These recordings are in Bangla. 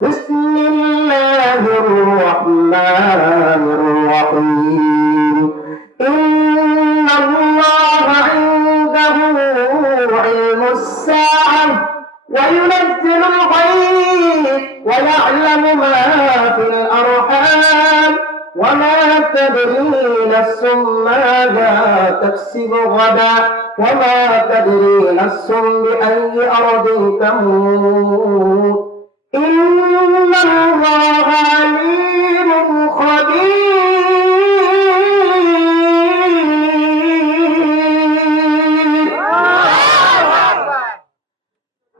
بسم الله الرحمن الرحيم إن الله عنده علم الساعة وينزل الغيث ويعلم ما في الأرحام وما تدري نفس ماذا تكسب غدا وما تدري نفس بأي أرض تموت إن الله عليم خبير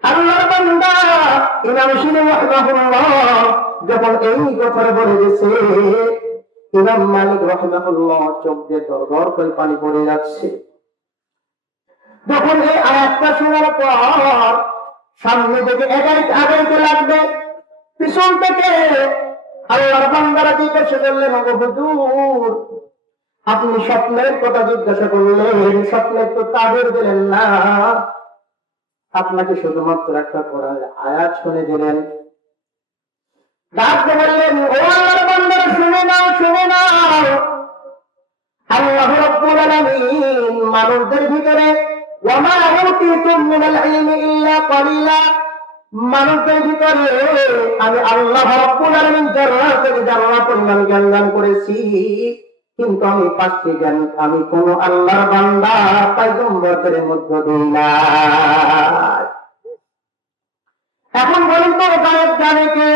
আল্লাহর বান্দা ইমাম শাফিঈ রাহিমাহুল্লাহ যখন এই কথা বলে দিয়েছে ইমাম মালিক রাহিমাহুল্লাহ চোখ দিয়ে দরদর করে পানি পড়ে যাচ্ছে। যখন এই আয়াতটা শোনার পর সামনে থেকে আগাইতে লাগবে, পিছন থেকে আল্লাহর বান্দারা জিজ্ঞাসা করলেন, ওগো হুজুর আপনি স্বপ্নের কথা জিজ্ঞাসা করলেন, স্বপ্নের তো তাদের দিলেন না, আপনাকে শুধুমাত্র একটা কোরআনের আয়াত শুনে দিলেন। ডাকতে বললেন, ও আল্লাহর বান্দারা শুনে নাও, আল্লাহ রাব্বুল আলামিন মানুষদের ভিতরে ওয়ামা উতীতুম মিনাল ইলমি ইল্লা ক্বালিলা, মানুষদের ভিতরে আমি আল্লাহ রাব্বুল আলামিন যারা পরিমাণ জ্ঞান দান করেছি, কিন্তু আমি পাঁচটি জ্ঞান আমি কোন আল্লাহর বান্দা পয়গম্বরদের মধ্যে দিই না। এখন বলুন তো গায়েব জানে কে?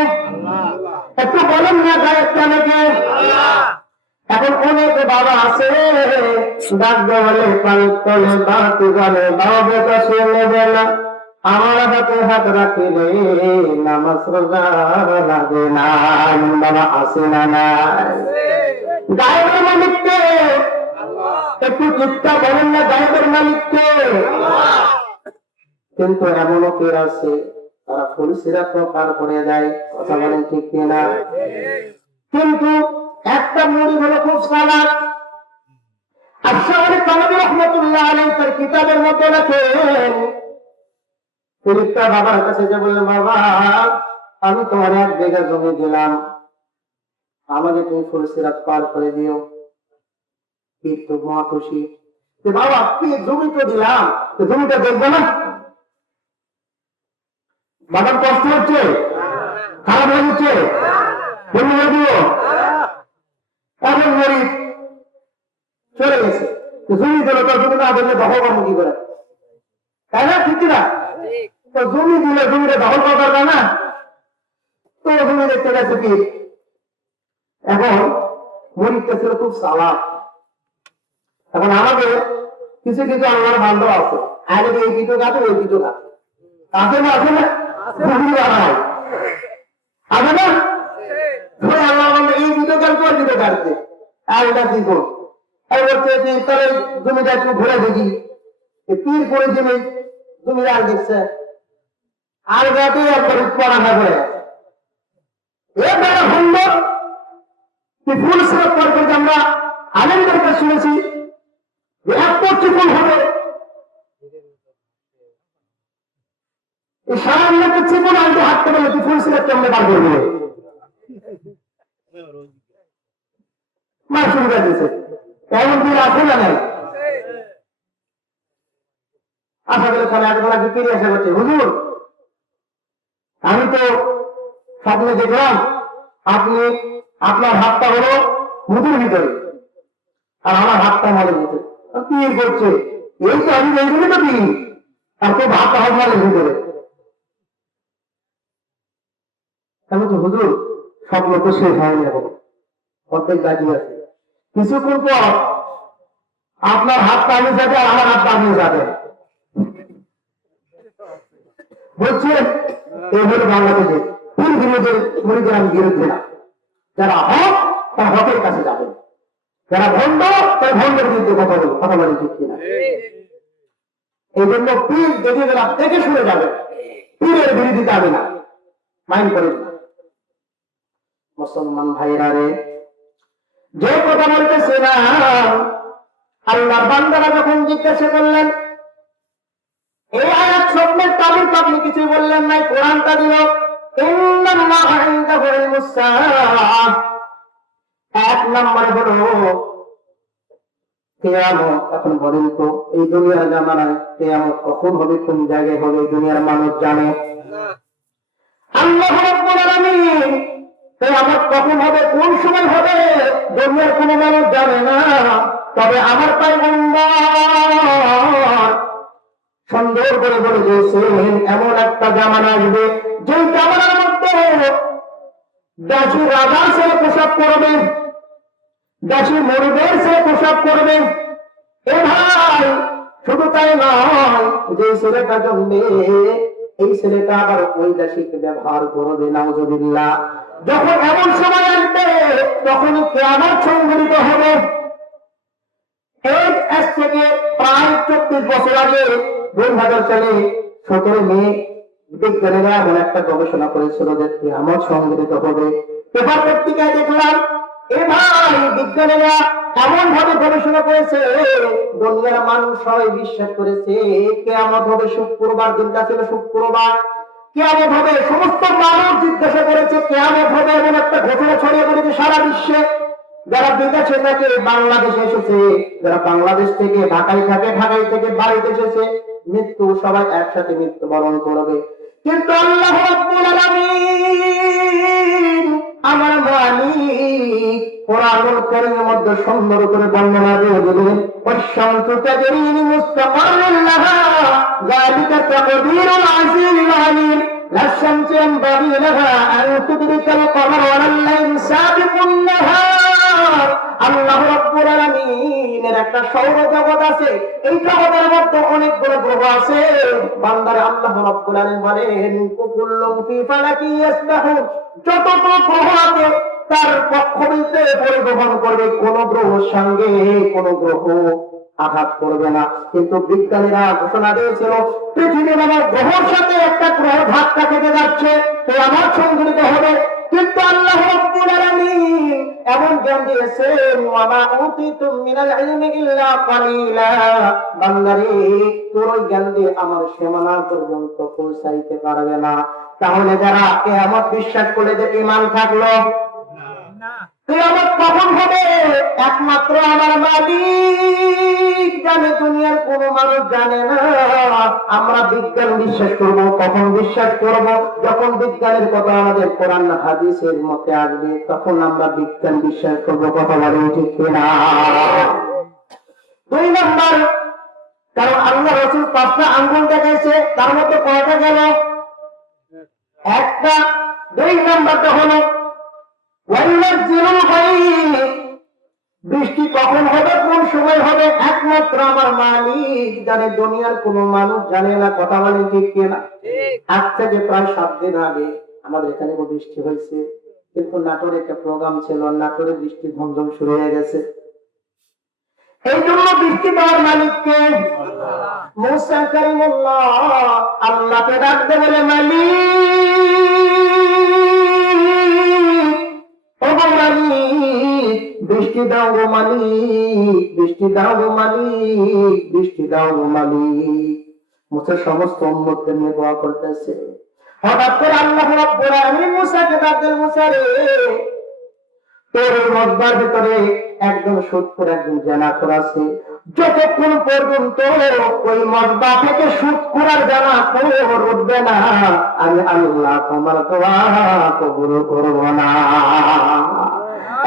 একটু বলেন না, গায়েব জানে কে? এখন অনেক বাবা আছে ডাক বলে পানি তলে বাতি গলে বাবা কাছে নেবে না, আমার হাতে হাত রাখিলে নামাজ রোজা লাগে না। বাবা আছে না নাই? গায়েবের মালিককে একটু চিন্তা বলেন না, গায়েবের মালিককে। কিন্তু এমনও কেউ আছে তারা ফুল সিরাত পার করে দেয়, কথা বলেন ঠিক কিনা? কিন্তু একটা মুড়ি হলো খুব সালাদ। আশরাফ থানভী রাহমাতুল্লাহ আলাইহি তার কিতাবের মধ্যে লেখেন, পরীক্ষা বাবার কাছে যে বললেন, বাবা আমি তোমার 1 বিঘা জমি দিলাম, আমাকে তুমি ফুল সিরাত পার করে দিও। পীর তো মহা খুশি, বাবা কি জমি তো দিলাম, জমিটা দেখবো না? বাবার কষ্ট হচ্ছে, খারাপ হয়ে যাচ্ছে, বলে দিব এমন গরিব চলে গেছে, জমি দিল তো জমি না দিলে দখল করবো কি করে, তাই না? ঠিক না? তো জমি দিলে জমিটা দখল করা দরকার না, তো জমি দেখতে গেছে কি। এখন গরিবটা ছিল খুব চালাক। এখন আমাদের কিছু কিছু আল্লাহর বান্দা আছে, আগে এই পিঠো কাটে ওই পিঠো কাটে, আছে না? আছে না? আছে না? আল্লাহ এই পিঠো কাটতে ওই পিঠো কাটতে আলটা কি করো, তাহলে জমিটা একটু ঘুরে দেখি, পীর করে জমি জমির আর দেখছে আর গাতে একবার পড়াশা করে এবার সুন্দর ফুল সিরাত পার করতে আমরা আলেমদের কাছে শুনেছি যে এত চিকুন হবে, এই সারা আল্লাহকে চিকুন আনতে হাঁটতে বলে তুই ফুল সিরাত কেমনে বার করবি, মা সুবিধা দিয়েছে। এমন দিন আছে না নাই? আশা করে খানে এতবেলা ফিরে আসা করছে, হুজুর আমি তো স্বপ্নে দেখলাম আপনি আপনার হাতটা হলো মুখের ভিতরে আর আমার হাতটা মালের ভিতরে, কি করছে? এই তো আমি এইগুলো তো দিই, আর তো হাতটা হোক মালের ভিতরে। আমি তো হুজুর স্বপ্ন তো শেষ হয়নি, এখন প্রত্যেক গাড়ি আছে, কিছুক্ষণ পর আপনার হাতটা আমি যাবে আর আমার হাতটা আপনি যাবেন। বলছেন এই হলো বাংলাদেশে পীর বিরোধের মুরিদের আমি বিরুদ্ধে না, যারা হক তারা হকের কাছে যাবেন, যারা ভণ্ড তারা ভণ্ডের বিরুদ্ধে কথা বলবে, কথা বলে ঠিক কিনা? এই জন্য পীর দেখে গেলাম দেখে শুনে যাবে, পীরের বিরোধিতা আমি না, মাইন্ড করেন না। মুসলমান ভাইরা রে, যে কথা বলতেছে না আল্লাহর বান্দারা যখন জিজ্ঞাসা করলেন এই আয়াত স্বপ্নের তাবির তো আপনি কিছু বললেন নাই, কোরআনটা দিল ইন্নাল্লাহা ইনদাহু ইলমুস সাআহ, এক নম্বরে হলো কিয়ামত। এখন বলেন তো এই দুনিয়ার জামানায় কিয়ামত কখন হবে, কোন জায়গায় হবে, দুনিয়ার মানুষ জানে? আল্লাহ রাব্বুল আলামিন কিয়ামত কখন হবে, কোন সময় হবে, দুনিয়ার কোনো মানুষ জানে না। তবে আমার পয়গম্বর সুন্দর করে বলে দিয়েছেন, এমন একটা জামানা আসবে যে জামানার মধ্যে দাসী রাজার ছেলে পোশাক করবে, দাসী মরিদের ছেলে পোশাক করবে। এ ভাই, শুধু তাই নয়, যে ছেলেটা জন্মে এই ছেলেটা আবার ওই দাসীকে ব্যবহার করবে, নাউজুবিল্লাহ। যখন এমন সময় আসবে তখন কিয়ামত সংঘটিত হবে। আজ থেকে প্রায় 24 বছর আগে 2000 সালে 17 মে বিজ্ঞানীরা এমন একটা গবেষণা করেছিল যে কিয়ামত সংঘটিত হবে। পেপার পত্রিকায় দেখলাম এ ভাই, বিজ্ঞানীরা এমন ভাবে গবেষণা করেছে, দুনিয়ার মানুষ সবাই বিশ্বাস করেছে কিয়ামত হবে শুক্রবার, দিনটা ছিল শুক্রবার, কিয়ামত হবে। সমস্ত মানুষ জিজ্ঞাসা করেছে কিয়ামত হবে, এমন একটা ঘটনা ছড়িয়ে পড়েছে সারা বিশ্বে। যারা বিদেশে থাকে বাংলাদেশে এসেছে, যারা বাংলাদেশ থেকে ঢাকায় থাকে, ঢাকায় থেকে বাড়িতে এসেছে, মৃত্যু সবাই একসাথে মৃত্যুবরণ করবে। কিন্তু আল্লাহ রাব্বুল আলামিন আমার মালিক কোরআনুল কারীমের মধ্যে সুন্দর করে বর্ণনা দিয়ে দিলেন, ওয়াশ-শামসু তাজরি লিমুস্তাকাররিন লাহা যালিকা তাকদীরুল আজিজিল আলীম, লা-শামসু ইয়ানবাগী লাহা আন তুদরিকাল কমারা ওয়ালাল লাইলু সাবিকুন নাহার। আল্লাহ রাব্বুল আলামিনের একটা সৌর জগৎ আছে, এই জগতের মধ্যে অনেকগুলো গ্রহ আছে। বান্দারে আল্লাহ রাব্বুল আলামিন বলেন, কুল্লুন ফি ফালাকি ইয়াসবাহুন, যতগুলো গ্রহ আছে তার পক্ষবিতে পরিবহন করবে, কোন গ্রহের সঙ্গে কোন গ্রহ আঘাত করবে না। কিন্তু বিজ্ঞানীরা ঘোষণা দিয়েছিল পৃথিবীর আমার গ্রহের সাথে একটা গ্রহ ধাক্কা খেতে যাচ্ছে, কিয়ামত সংঘটিত হবে। কিন্তু আল্লাহ রাব্বুল আলামিন এমন জ্ঞান দিয়েছেন, ওয়া মা উতিতুম মিনাল ইলমি ইল্লা কালিলা, বান্দারে তোর ওই জ্ঞান দিয়ে আমার সীমানা পর্যন্ত পৌঁছাইতে পারবে না। তাহলে যারা কিয়ামত বিশ্বাস করে যে ঈমান থাকলো, কিয়ামত কখন হবে একমাত্র আমার মালিক জানে, দুনিয়ার কোন মানুষ জানে না। আমরা বিজ্ঞান বিশ্বাস করব, কখন বিশ্বাস করব? যখন বিজ্ঞানের কথা আমাদের কোরআন হাদিসের মতে আসবে, তখন আমরা বিজ্ঞান বিশ্বাস করব। কথা বলেন ঠিক কিনা? 2 নাম্বার, কারণ আল্লাহ রাসূল 5টা আঙ্গুল দেখাইছে, তার মধ্যে কয়টা গেল? একটা। 2 নাম্বারটা হলো বৃষ্টি কখন হবে, কোন সময় হবে, একমাত্র আমার মালিক জানে, দুনিয়ার কোন মানুষ জানে না। কথা বলেন ঠিক কিনা? আজ থেকে প্রায় 7 দিন আগে আমাদের এখানে বৃষ্টি হয়েছে, কিন্তু নাটোরে একটা প্রোগ্রাম ছিল, নাটোরে বৃষ্টি ঝমঝম শুরু হয়ে গেছে। এই জন্য বৃষ্টি দেওয়ার মালিককে মুসা কালিমুল্লাহ আল্লাহকে ডাকতে বলে, বৃষ্টি দাও গো মালিক, বৃষ্টি দাও গো মালিক, বৃষ্টি দাও গো মালিক। মুসা সমস্ত উম্মতদের নিয়ে দোয়া করতেছে। হঠাৎ করে আল্লাহ রাব্বুল আলামিন মুসাকে ডাকলেন, মুসা রে, তোর মজবার ভিতরে একজন সুদখোর, একজন জানাখোর আছে। যতক্ষণ পর্যন্ত ওই মজবা থেকে সুদখোর আর জানাখোর উঠবে না, আমি আল্লাহ তোমার দোয়া কবুল করব না।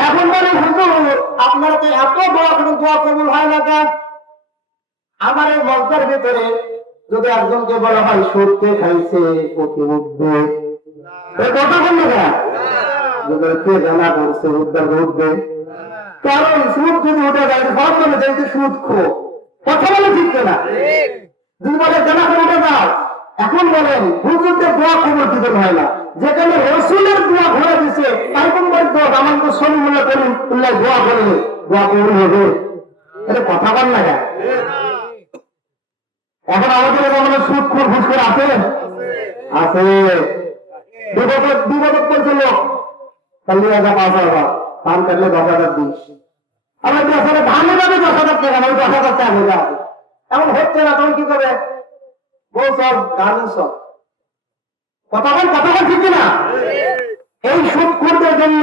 এখন বলে, হুজুর আপনারা তো এত দোয়া করেন, দোয়া কবুল হয় না কেন? আমার এই মজবার ভিতরে যদি একজনকে বলা হয় সুদ কে খাইছে, ওকে উঠবে, কথা বলবে না? কে জানা করছে উদ্ধার উঠবে, কারণ সুদ যদি উঠে যায় সব বলে যায় যে সুদ খো। কথা বলে ঠিক না? যদি বলে জানা করে উঠে যাও, এখন বলেন হুজুরদের দোয়া কবুল কি করে হয় না? যেখানে রাসূলের দোয়া ঘোরা দিছে, পয়গম্বরের দোয়া আমাদের সলিমুল্লাহ করিমুল্লাহ দোয়া করলে দোয়া কবুল হবে? এটা কথা বল না কেন? এখন আমাদের এখানে সুদ খোর ঘুষ করে আছে, আছে। বিপদ করছে লোক, কালি 5,000 ধান কাটলে 10,000 দিস, আমার আসলে ধানে যাবে 10,000 টাকা, আমি 10,000 টাকা হয়ে যাবে। এখন হচ্ছে না, তখন কি করবে? বউ সব গান সব কথা বল ঠিক না? এই সুদখোরদের জন্য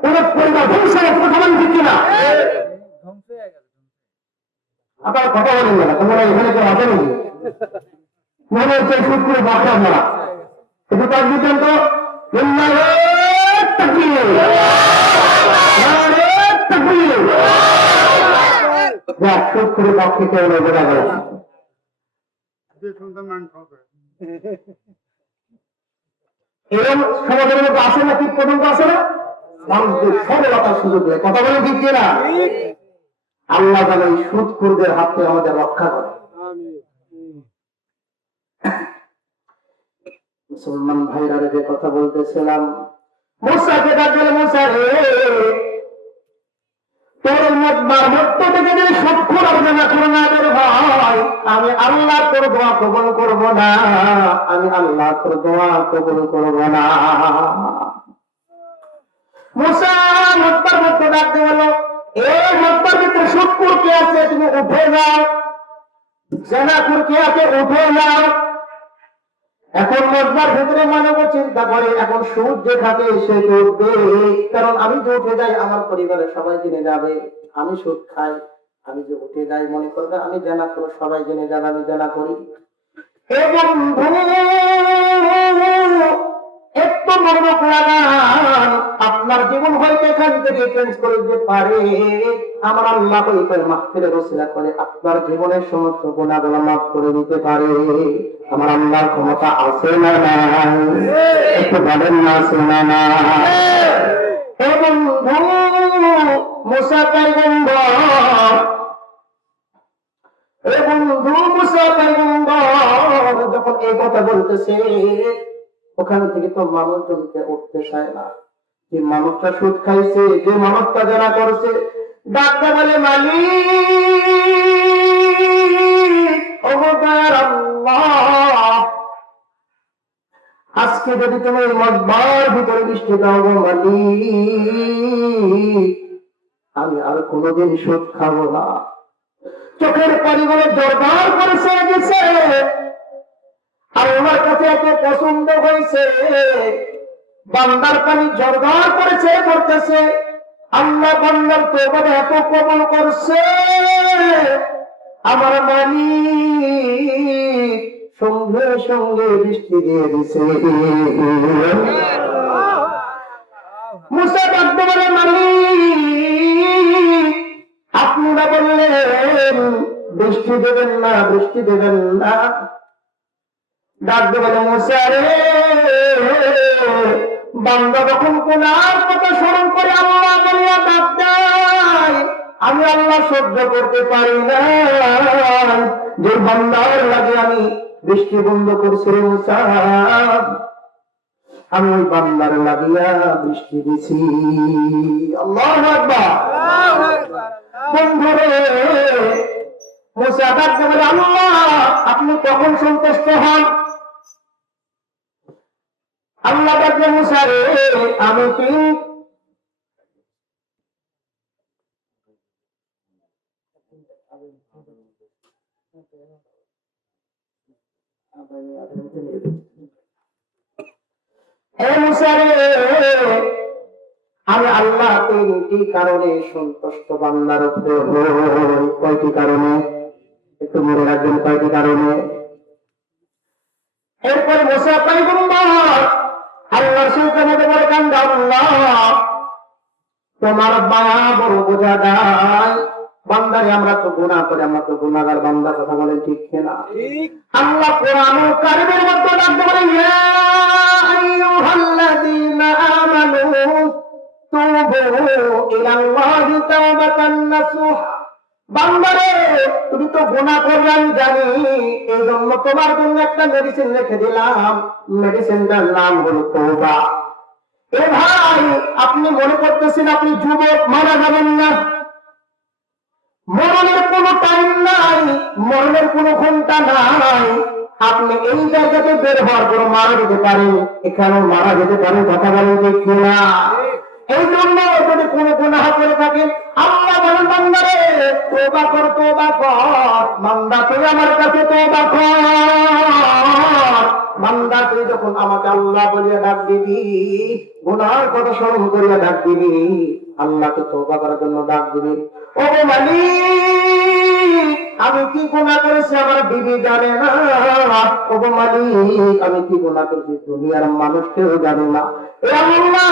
পুরো পরিবার ধ্বংস হয়ে কথা বলেন ঠিক না? আপনারা কথা বলেন না, তোমরা এখানে কেউ আসেন নাকি? মনে হচ্ছে সুদখোর বাকি আপনারা একটু কাজ দিতেন তো। সুদখোরের পক্ষে কেউ বোঝা গেল এরকম সমাজের মধ্যে আসে না, ঠিক পর্যন্ত আসে না, মানুষদের সরলতার সুযোগ দেয়। কথা বলে ঠিক না? আল্লাহ যেন এই সুদখোরদের হাত থেকে আমাদের রক্ষা করে। মুসলমান ভাইরা যে কথা বলতেছিলাম, মুসাকে ডাকলে মুসা রে, তোর মধ্য থেকে যদি সুদখোর অর্জনা করে না বের হয়, আমি আল্লাহ তোর দোয়া কবুল করব না, আমি আল্লাহ তোর দোয়া কবুল করব না। মুসা মক্কার মধ্যে ডাকতে বলো, এই মক্কার ভিতরে সুদখোর কে আছে, তুমি উঠে যাও, জেনাখোর কে আছে উঠে যাও। এখন মক্কার ভিতরে মানব চিন্তা করে, এখন সুদ যে থাকে সে উঠবে, কারণ আমি যে উঠে যাই আমার পরিবারের সবাই জেনে যাবে আমি সুদ খাই, আমি যে উঠে যাই মনে করবে আমি জেনাখোর, সবাই জেনে যাবে আমি জেনা করি। এবং একটু মনোযোগ লাগান, আপনার জীবন হয়তো এখান থেকে চেঞ্জ করে দিতে পারে, আমার আল্লাহ হয়তো মাগফিরাতের ওসিলা করে আপনার জীবনের সমস্ত গুনাহগুলো মাফ করে দিতে পারে। আমার আল্লাহর ক্ষমতা আছে না নাই? একটু বলেন না, আছে না নাই? এবং মুসা পয়গম্বর, এবং মুসা পয়গম্বর যখন এই কথা বলতেছে, ওখান থেকে তো মানুষজনকে উঠতে চায় না। যে মানুষটা সুদ খাইছে, যে মানুষটা যারা করছে, ডাক্তার বলে মালিক, আজকে যদি তুমি মক্কার ভিতরে বৃষ্টি দাও গো মালিক, আমি আর কোনোদিন সুদ খাবো না। চোখের পানিগুলো দরবার করেছে গেছে, আর ওনার কাছে এত পছন্দ হয়েছে, বান্দার পানি জরদার করেছে করতেছে, আল্লাহ বান্দার তওবা এত কবুল করছে, আমার মালিক সঙ্গে সঙ্গে বৃষ্টি দিয়ে দিছে। মুসা ডাকতে বলে মালিক, আপনি না বললেন বৃষ্টি দেবেন না, বৃষ্টি দেবেন না। ডাকতে বলে মুসা রে, বান্দা যখন গুনার কথা স্মরণ করে আল্লাহ বলিয়া ডাক দেয়, আমি আল্লাহ সহ্য করতে পারি না, যে বান্দার লাগে আমি বৃষ্টি বন্ধ করছি রে মুসা, আমি ওই বান্দার লাগিয়া বৃষ্টি দিছি। আল্লাহু আকবার। বন্ধুরে, মুসা ডাকতে বলে আল্লাহ আপনি কখন সন্তুষ্ট হন? আল্লাহ ডাকলে মুসা রে, আমি কি আমি আল্লাহ তিনটি কারণে সন্তুষ্ট বান্দার উপরে হই। কয়টি কারণে? একটু মনে রাখবেন, কয়টি কারণে? এরপর মুসা পয়গম্বর আল্লাহর সাথে বলে কান্দা, আল্লাহ তোমার মায়া বড় বোঝা দেয়, বান্দারে আমরা তো গুনাহ করি, আমরা তো গুনাহগার বান্দা। কথা বলেন ঠিক কিনা? আল্লাহ কোরআনুল কারীমের মধ্যে ডাকতে বলে, ইয়া আইয়ুহাল্লাযীনা আমানু তুবু ইলাল্লাহি তাওবাতান নাসুহা। বান্দারে তুমি তো গুনাহ করলে আমি জানি, এই জন্য তোমার জন্য একটা মেডিসিন রেখে দিলাম, মেডিসিনটার নাম হলো তওবা। এ ভাই, আপনি মনে করতেছেন আপনি যুবক, মারা যাবেন না, মরণের কোনো টাইম নাই, মরণের কোনো ঘন্টা নাই, আপনি এই জায়গাতে বের হওয়ার পর মারা যেতে পারেন, এখানেও মারা যেতে পারেন। কথা বলেন ঠিক কিনা? এই জন্য যদি কোনো গুনাহ করে থাকেন, আল্লাহ বলেন বান্দারে তওবা কর, তওবা কর বান্দা, তুই আমার কাছে তওবা কর। বান্দা তুই যখন আমাকে আল্লাহ বলিয়া ডাক দিবি, গুনার কথা স্মরণ করিয়া ডাক দিবি, আল্লাহকে তওবা করার জন্য ডাক দিবি। ও মালিক, আমি কি গুনাহ করেছি আমার বিবি জানে না। ও মালিক, আমি কি গুনাহ করেছি দুনিয়ার মানুষ কেউ জানে না। এ আল্লাহ,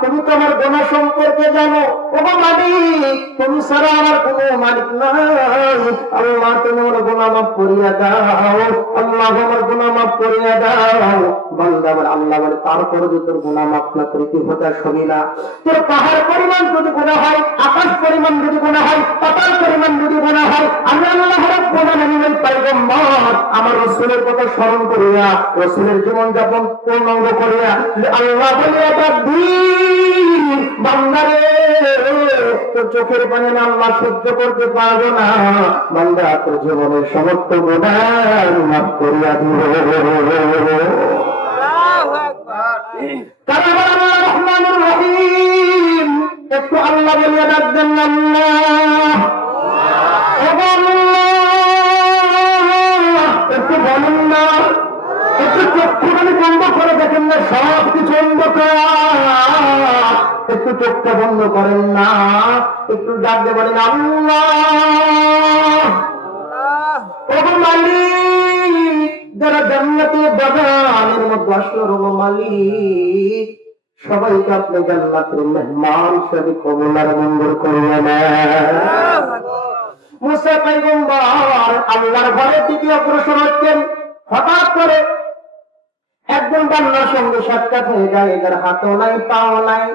তুমি তো আমার গুনাহ সম্পর্কে জানো। ও মালিক, তুমি ছাড়া আমার কোনো মালিক নাই। আল্লাহ, তুমি আমার গুনাহ মাফ করিয়া দাও। আল্লাহ, আমার গুনাহ মাফ করিয়া দাও। বান্দা বলে, আল্লাহ বলে, তারপরে যদি তোর গুনাহ মাফ না করি তুই হতে সবই না। তোর পাহাড় পরিমাণ যদি গুনাহ হয়, আকাশ পরিমাণ যদি গুনাহ হয়, পাতাল পরিমাণ যদি গুনাহ হয়, আমি আল্লাহ রাব্বুল আলামিনের পয়গম্বর আমার রাসূলের কথা স্মরণ করিয়া, রাসূলের জীবন যাপন পূর্ণাঙ্গ করিয়া আল্লাহ বলিয়া ডাকবি, বান্দারে তোর চোখের পানি না আল্লাহ সহ্য করতে পারবো না। বান্দা তোর জীবনের সমস্ত গুনাহ মাফ করিয়া দিব। কারণ আল্লাহ রহমানুর রহিম। একটু আল্লাহ বলিয়া ডাকবেন আল্লাহ, একটু বলেন না, একটু চক্ষুখানি বন্ধ করে দেখেন না, সব কিছু অন্ধকার। একটু চোখটা বন্ধ করেন না, একটু ডাকতে বলেন আল্লাহ। ও মালিক, যারা জান্নাতের বাগানের মধ্যে আসলো, ও মালিক, সবাইকে আপনি জান্নাতের মেহমান হিসেবে কবুল আর মঞ্জুর করিয়া নেন। মুসা পয়গম্বর আল্লাহর ঘরের দিকে অগ্রসর হচ্ছেন, হঠাৎ করে একজন বান্দার সঙ্গে সাক্ষাৎ হয়ে যায়, এদের হাতও নাই পাও নাই।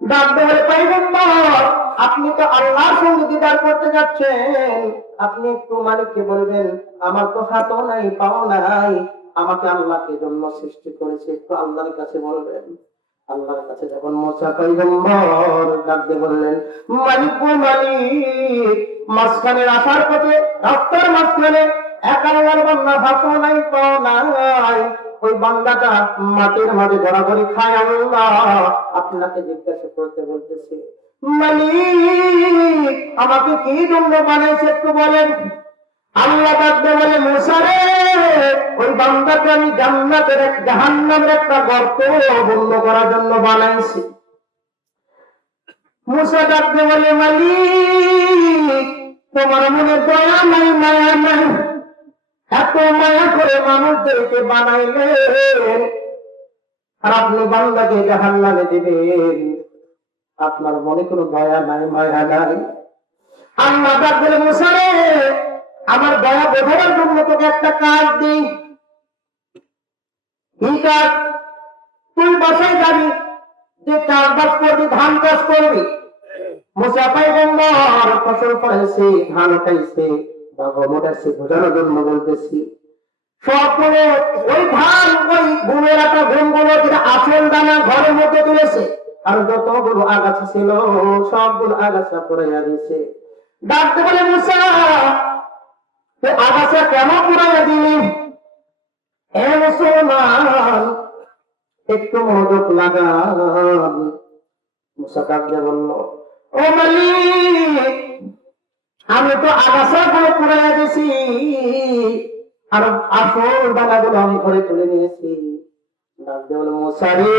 ডাকতে বলে, পয়গম্বর, আপনি তো আল্লাহর সঙ্গে দিদার করতে যাচ্ছেন, আপনি একটু মালিককে বলবেন আমার তো হাতও নাই পাও নাই, আমাকে আল্লাহকে জন্য সৃষ্টি করেছে, একটু আল্লাহর কাছে বলবেন। আল্লাহর কাছে যখন মুসা পয়গম্বর ডাকতে বললেন, মালিক গো মালিক, মাঝখানে আসার পথে রাস্তার মাঝখানে এক আল্লাহর বান্দা হাতও নাই পাও নাই, ওই বান্দাটা মাটির মাঝে ঘোরাঘুরি খায়। আল্লাহ আপনাকে জিজ্ঞাসা করতে বলতেছে, মালিক আমাকে কি জন্য বানাইছে একটু বলেন। আল্লাহ ডাকতে বলে, মুসা রে, ওই বান্দাকে আমি জান্নাতের জাহান্নামের একটা গর্ত বন্ধ করার জন্য বানাইছি। মুসা ডাকতে বলে, মালিক তোমার মনে দয়া নাই মায়া নাই, এত মায়া করে মানুষদেরকে বানাইলেন, আর আপনি বান্দাকে জাহান্নামে দিবেন, আপনার মনে কোনো দয়া নাই মায়া নাই। আল্লাহ ডাকতে বলে, মুসা রে, আমার দয়া বোঝানোর জন্য তোকে একটা কাজ দিই। ঠিক আছে, তুই বাসায় যাবি, যে চাষবাস করবি, ধান চাষ করবি। মুসা পয়গম্বর ফসল ফলাইছে, ধান উঠাইছে বা গম উঠাইছে, বোঝানোর জন্য বলতেছি। সবগুলো ওই ধান, ওই ঘুমের একটা ঘুমগুলো যেটা আসল দানা ঘরের মধ্যে তুলেছে, আর যতগুলো আগাছা ছিল সবগুলো আগাছা পড়াইয়া দিয়েছে। ডাকতে বলে, মুসা আগাছা কেন পুরাইয়া দিলি? এ মুসলমান একটু মনোযোগ লাগান। মুসা কাঁদতে বলল, ও মালিক, আমি তো আগাছা গুলো পুরাইয়া দিছি, আর আসল দানাগুলো আমি ঘরে তুলে নিয়েছি। ডাকতে বলে, মুসা রে,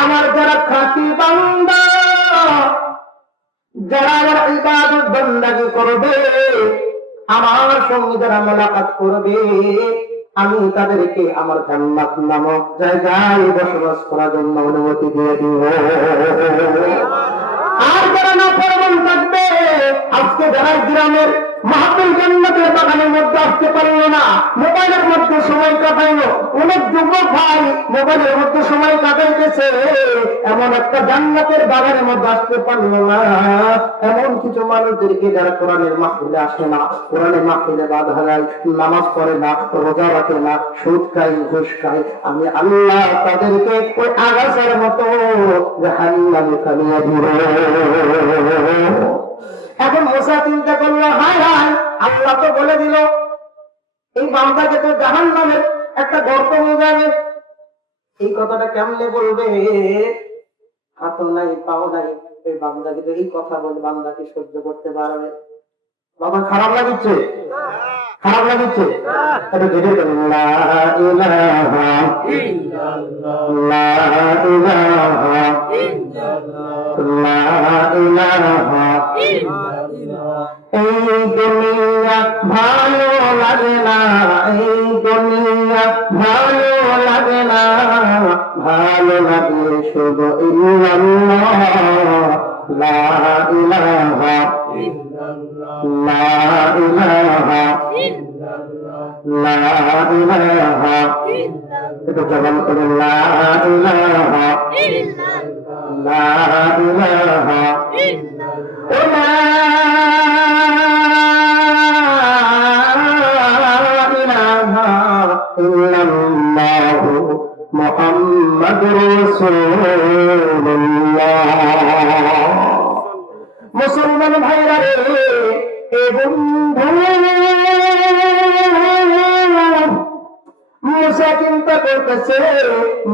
আমার যারা খাঁটি বান্দা, যারা আমার ইবাদত বন্দেগী করবে, আমার সঙ্গে যারা মুলাকাত করবে, আমি তাদেরকে আমার জান্নাত নামক জায়গায় বসবাস করার জন্য অনুমতি দিয়ে দিব। আর যারা নাফরমান থাকবে, আজকে যারা গ্রামের মাহফিল জান্নাতের বাগানের মধ্যে আসতে পারলো না, মোবাইলের মধ্যে সময় কাটাইলো, অনেক যুবক ভাই মোবাইলের মধ্যে সময় কাটাইতেছে, এমন একটা জান্নাতের বাগানের মধ্যে আসতে পারলো না, এমন কিছু মানুষদেরকে যারা কোরআনের মাহফিলে আসে না, কোরআনের মাহফিলে বাধা দেয়, নামাজ পড়ে না, রোজা রাখে না, সুদ খায়, ঘুষ খায়, আমি আল্লাহ তাদেরকে ওই আগাছার মতো জাহান্নামে ফেলিয়ে দিব। এখন মুসা চিন্তা করলো, হায় হায়, আল্লাহ তো বলে দিল এই বান্দাকে তো জাহান্নামের একটা গর্ত বোঝাবে, এই কথাটা কেমনে বলবে? হাত নাই পাও নাই, এই বান্দা কিন্তু এই কথা বলে বান্দাকে সহ্য করতে পারবে? বাবা খারাপ লাগিচ্ছে, খারাপ লাগিচ্ছে, এটা ধীরে করেন। লা ইলাহা ইল্লাল্লাহ, লা ইলাহা ইল্লাল্লাহ, লা ইলাহা ইল্লাল্লাহ। এই দুনিয়া ভালো লাগে না, এই দুনিয়া ভালো লাগে না, ভালো লাগে শুধু ইল্লাল্লাহ, লা ইলাহা ইল্লাল্লাহ, লা ইলাহা ইল্লাল্লাহ, লা ইলাহা ইল্লাল্লাহ। এটা জবান করে লা ইলাহা ইল্লাল্লাহ, লা ইলাহা ইল্লাল্লাহ, মুহাম্মাদুর রাসূলুল্লাহ। মুসলমান ভাইরা রে, এ বন্ধু মুসা চিন্তা করতেছে,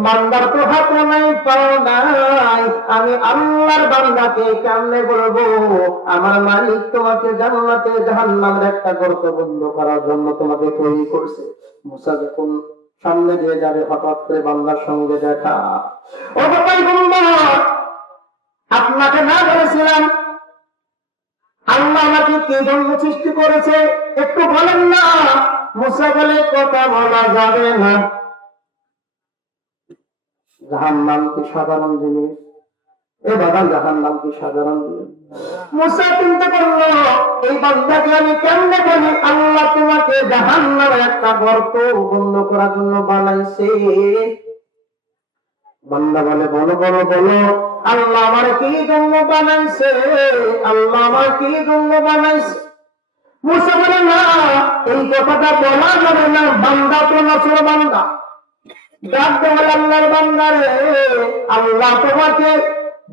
বান্দার তো হাত নাই পাও নাই, আমি আল্লাহর বান্দাকে কেমনে বলবো আমার মালিক তোমাকে জান্নাতে জাহান্নামের একটা গর্ত বন্ধ করার জন্য তোমাকে তৈরি করছে। মুসা যখন সামনে দিয়ে যাবে, হঠাৎ করে বান্দার সঙ্গে দেখা। ও পয়গম্বর, আপনাকে না বলেছিলাম আল্লাহ আমাকে কি জন্য সৃষ্টি করেছে একটু বলেন না? মুসা বলে কথা বলা যাবে না। জাহান্নাম কি সাধারণ জিনিস? এ বাবা, জাহান্নাম কি সাধারণ জিনিস? মুসা চিন্তা করলো, এই বান্দাকে আমি কেমনে বলি আল্লাহ তোমাকে জাহান্নামে একটা গর্ত বন্ধ করার জন্য বানাইছে। বান্দা বলে, বলো বলো বলো, আল্লাহ আমার কি জন্য বানাইছে, আল্লাহ আমার কি জন্য বানাইছে? মুসা বলে, না, এই কথাটা বলা যাবে না, বান্দা তো নাসর বান্দা। ডাক দেওয়াল আল্লাহর বান্দারে, আল্লাহ তোমাকে